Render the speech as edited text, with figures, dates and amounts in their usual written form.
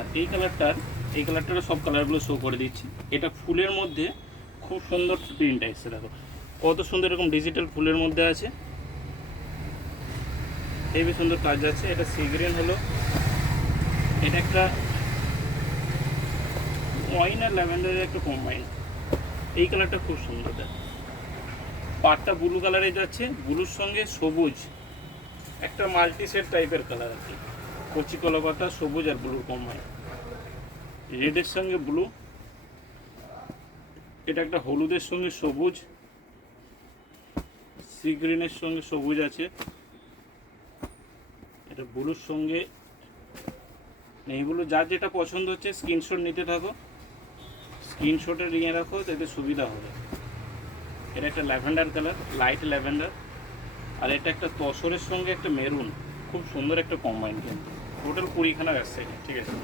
আর এই কালারটার সব কালারগুলো শো করে দিচ্ছি। এটা ফুলের মধ্যে খুব সুন্দর প্রিন্ট আসছে, দেখো কত সুন্দর এরকম ডিজিটাল ফুলের মধ্যে আছে, হেবি সুন্দর কাজ আছে। এটা সি গ্রিন হলো, এটা একটা ওয়াইন আর ল্যাভেন্ডারের একটা কম্বাইন। এই কালারটা খুব সুন্দর, দেখ পাটটা ব্লু কালারে যাচ্ছে, ব্লুর সঙ্গে সবুজ, একটা মাল্টি সেট টাইপের কালার আর কি, কচি কলা পাতা সবুজ আর ব্লুর কম্বাইন, রেডের সঙ্গে ব্লু, এটা একটা হলুদের সঙ্গে সবুজ, সি গ্রিনের সঙ্গে সবুজ আছে, এটা ব্লুর সঙ্গে এইগুলো, যার যেটা পছন্দ হচ্ছে স্ক্রিনশট নিতে থাকো, স্ক্রিনশটে নিয়ে রাখো, তাতে সুবিধা হবে। এটা একটা ল্যাভেন্ডার কালার, লাইট ল্যাভেন্ডার, আর এটা একটা তসরের সঙ্গে একটা মেরুন, খুব সুন্দর একটা কম্বাইন, কিন্তু টোটাল 20খানা আসছে, ঠিক আছে।